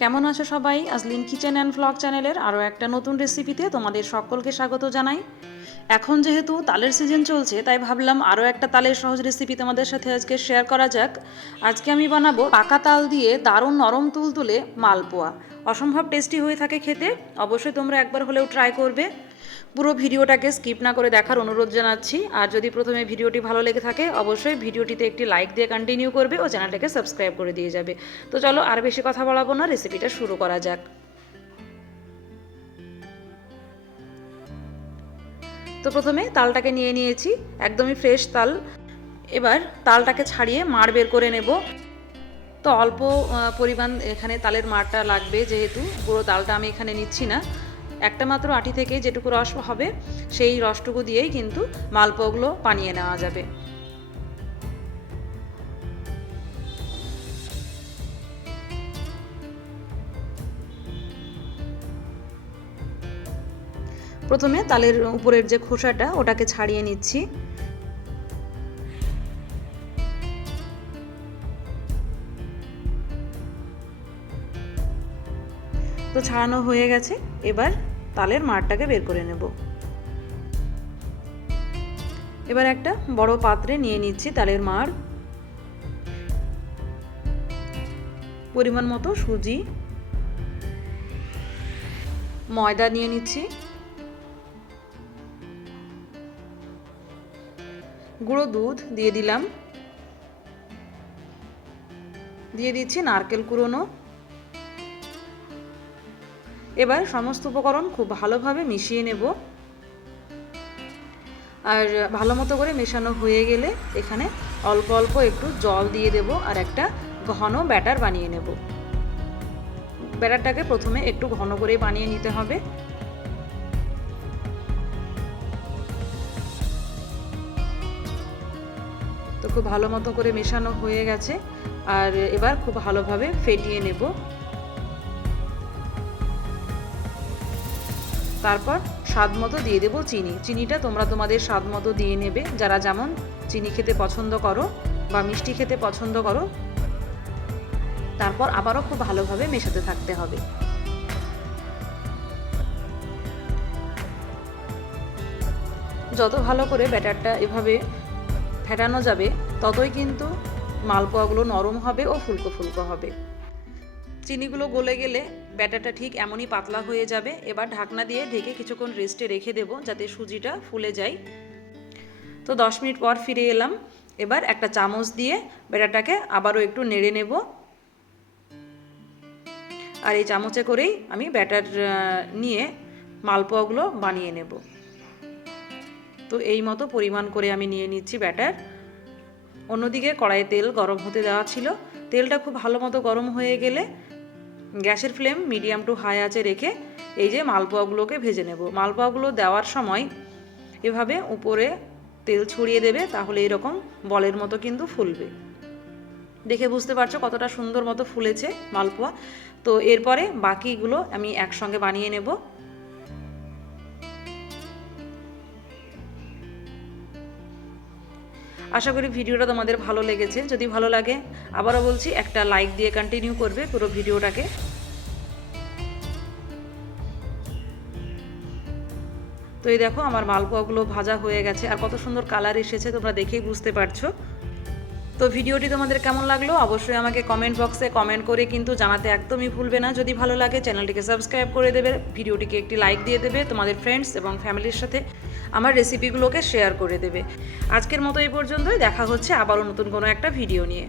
কেমন আছো সবাই? আজলিন কিচেন অ্যান্ড ভ্লগ চ্যানেলের আরও একটা নতুন রেসিপিতে তোমাদের সকলকে স্বাগত জানাই। এখন যেহেতু তালের সিজন চলছে, তাই ভাবলাম আরও একটা তালের সহজ রেসিপি তোমাদের সাথে আজকে শেয়ার করা যাক। আজকে আমি বানাবো পাকা তাল দিয়ে দারুণ নরম তুলতুলে মালপোয়া। অসম্ভব টেস্টি হয়ে থাকে খেতে, অবশ্যই তোমরা একবার হলেও ট্রাই করবে। পুরো ভিডিওটাকে স্কিপ না করে দেখার অনুরোধ জানাচ্ছি। আর যদি প্রথমে ভিডিওটি ভালো লেগে থাকে, অবশ্যই ভিডিওটিতে একটি লাইক দিয়ে কন্টিনিউ করবে ও চ্যানেলটাকে সাবস্ক্রাইব করে দিয়ে যাবে। তো চলো আর বেশি কথা বলাবো না রেসিপিটা শুরু করা যাক। তো প্রথমে তালটাকে নিয়ে নিয়েছি, একদমই ফ্রেশ তাল। এবার তালটাকে ছাড়িয়ে মাড় বের করে নেব। তো অল্প পরিমাণ এখানে তালের মাড়টা লাগবে যেহেতু, পুরো তালটা আমি এখানে নিচ্ছি না। একটা মাত্র আটি থেকে যেটুকু রস হবে, সেই রসটুকু দিয়েই কিন্তু মালপোয়াগুলো বানিয়ে নেওয়া যাবে। প্রথমে তালের উপরের যে খোসাটা, ওটাকে ছাড়িয়ে নিচ্ছি। তো ছাড়ানো হয়ে গেছে। এবার তালের মাড়টাকে বের করে নেব। এবার একটা বড় পাত্রে নিয়ে নিচ্ছি তালের মাড় পরিমাণ মতো সুজি। ময়দা নিয়ে নিচ্ছি। গুঁড়ো দুধ দিয়ে দিলাম। দিয়ে দিচ্ছি নারকেল কুড়োনো। এবার সমস্ত উপকরণ খুব ভালোভাবে মিশিয়ে নেব। আর ভালো মতো করে মেশানো হয়ে গেলে এখানে অল্প অল্প একটু জল দিয়ে দেব আর একটা ঘন ব্যাটার বানিয়ে নেব। ব্যাটারটাকে প্রথমে একটু ঘন করে বানিয়ে নিতে হবে। খুব ভালো মতো করে মেশানো হয়ে গেছে। আর এবার খুব ভালোভাবে ফেটিয়ে নেব। তারপর স্বাদ মতো দিয়ে দেবো চিনি। চিনিটা তোমরা তোমাদের স্বাদ মতো দিয়ে নেবে। যারা যেমন চিনি খেতে পছন্দ করো বা মিষ্টি খেতে পছন্দ করো, তারপর আবারও খুব ভালোভাবে মেশাতে থাকতে হবে। যত ভালো করে ব্যাটারটা এভাবে ফেটানো যাবে, ততই কিন্তু মালপোয়াগুলো নরম হবে ও ফুলকো ফুলকো হবে। চিনিগুলো গলে গেলে ব্যাটারটা ঠিক এমনই পাতলা হয়ে যাবে। এবার ঢাকনা দিয়ে ঢেকে কিছুক্ষণ রেস্টে রেখে দেবো যাতে সুজিটা ফুলে যায়। তো দশ মিনিট পর ফিরে এলাম। এবার একটা চামচ দিয়ে ব্যাটারটাকে আবারও একটু নেড়ে নেব। আর এই চামচে করেই আমি ব্যাটার নিয়ে মালপোয়াগুলো বানিয়ে নেব। তো এই মতো পরিমাণ করে আমি নিয়ে নিচ্ছি ব্যাটার। অন্যদিকে কড়াইয়ে তেল গরম হতে দেওয়া ছিল। তেলটা খুব ভালো মতো গরম হয়ে গেলে গ্যাসের ফ্লেম মিডিয়াম টু হাই আঁচে রেখে এই যে মালপোয়াগুলোকে ভেজে নেব। মালপোয়াগুলো দেওয়ার সময় এভাবে উপরে তেল ছড়িয়ে দেবে, তাহলে এরকম বলের মতো কিন্তু ফুলবে। দেখে বুঝতে পারছ কতটা সুন্দর মতো ফুলেছে মালপোয়া। তো এরপরে বাকিগুলো আমি একসঙ্গে বানিয়ে নেব। আশা করি ভিডিওটা তোমাদের ভালো লেগেছে। যদি ভালো লাগে, আবারও বলছি, একটা লাইক দিয়ে কন্টিনিউ করবে পুরো ভিডিওটাকে। তো এই দেখো, আমার মালপোয়াগুলো ভাজা হয়ে গেছে। আর কত সুন্দর কালার এসেছে, তোমরা দেখেই বুঝতে পারছ। তো ভিডিওটি তোমাদের কেমন লাগল? অবশ্যই আমাকে কমেন্ট বক্সে কমেন্ট করে কিন্তু জানাতে একদমই ভুলবে না। যদি ভালো লাগে, চ্যানেলটিকে সাবস্ক্রাইব করে দেবে। ভিডিওটিকে একটি লাইক দিয়ে দেবে, তোমাদের ফ্রেন্ডস এবং ফ্যামিলির সাথে আমার রেসিপিগুলোকে শেয়ার করে দেবে। আজকের মতো এই পর্যন্তই। দেখা হচ্ছে আবারও নতুন কোনো একটা ভিডিও নিয়ে।